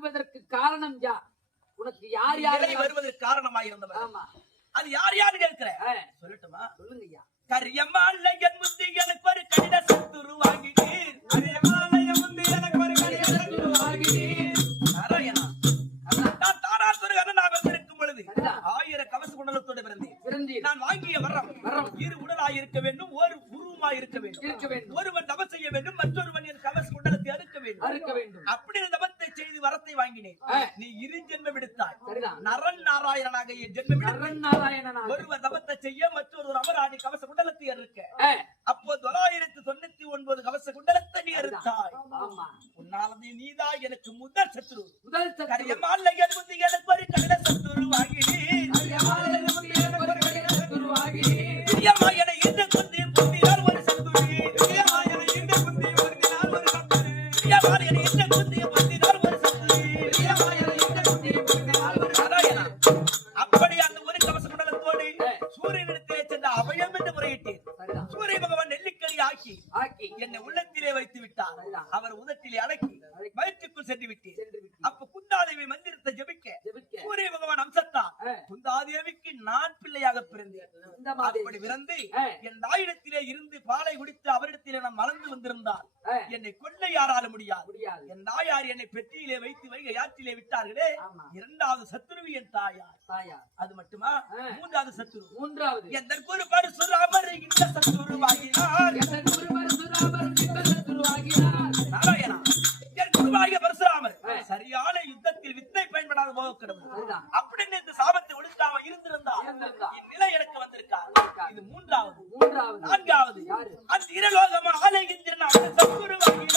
வாங்குவதற்கு காரணம் யார்? உனக்கு யார் யார் வருவதற்கு காரணமாக இருந்தவர்? ஆமா, அது யார் யாரு கேட்கிற? சொல்லட்டுமா? சொல்லுங்க ஐயா. கரியம்மாளையன் முந்தி எனக்கு ஒரு கடித சத்துரு வாங்கினீர். கரியம்மாளையன் முந்தி எனக்கு ஒரு கடித சத்துரு வாங்கினீர். நாராயணா, நான் தாராசுர அண்ணனாக இருக்கும் பொழுது 1000 கவச குண்டலத்தோடு பிறந்தேன். நான் வாங்கிய வரம் இரு உடலாய் இருக்க வேண்டும், ஒரு உருவமாய் இருக்க வேண்டும். ஒருவன் தவம் செய்ய வேண்டும், மற்றொருவன் என் கவச குண்டலத்தை அறுக்க வேண்டும். அப்படி தவத்தை செய்து வரத்தை வாங்கினேன். நீ இரு ஜென்மம் எடுத்தாய். நரன் நாராயணனாக என் ஜென்மம் எடுத்தாய். ஒருவர் தவத்தை செய்ய, மற்றொரு அமராணி கவச குண்டலத்தை அறுக்க. அப்போ 999 கவச குண்டலத்தை நீ அறுத்தாய். உன்னாலதே நீதான் எனக்கு முதல் சத்துரு. கரியம்மாளையன் முந்தி எனக்கு ஒரு கடித சத்துரு வாங்கினீர். பிரியமாயனை இன்று குந்தி புத்தியால் ஒரு சத்துரு. பிரியமாயனை இன்று குந்தி புத்தியால் ஒரு சத்துரு. பிரியமாயனை இன்று குந்தி புத்தியால் ஒரு சத்துரு. பிரியமாயனை இன்று குந்தி புத்தியால் ஒரு நாராயணா. அப்படி அந்த ஒரு கவச குண்டலத்தோடு சூரியனிடத்திலே சென்ற அபயம் என்று முறையிட்டேன். சூரிய பகவான் நெல்லிக்கனி ஆக்கி என்னை உள்ளத்திலே வைத்து விட்டார். அவர் உதட்டிலே அடக்கி வயிற்றுக்குள் சென்று விட்டேன். அப்ப குந்தாதேவி மந்திரத்தை ஜபிக்க சூரிய பகவான் அம்சத்தான் குந்தாதேவிக்கு நான் பிள்ளையாக பிறந்தேன். அப்படி பிறந்து என் தாயிடத்திலே இருந்து பாலை குடித்து அவரிடத்திலே நான் வளர்ந்து வந்திருந்தால் என்னை கொல்ல யாரால முடியாது. என் தாயார் என்னை பெட்டியிலே வைத்து வைகை ஆற்றிலே விட்டார்களே. 2வது சத்துருவி என் தாயார். அது மட்டுமா? 3வது சத்துரு எந்த குரு பரசுராமர் இந்த சத்துருவாகினார். நாராயணா, என் குருவாகிய பரசுராமர் சரியான யுத்தத்தில் வித்தை பயன்படாத போக கிடந்தது. அப்படின்னு இந்த சாபத்தை ஒழிக்காம இருந்திருந்தால் இந்நிலை எனக்கு வந்திருக்கா. இது 3வது. 4வது அந்த இரலோகமான ஆலயத்தின் அந்த சத்துருவாகிய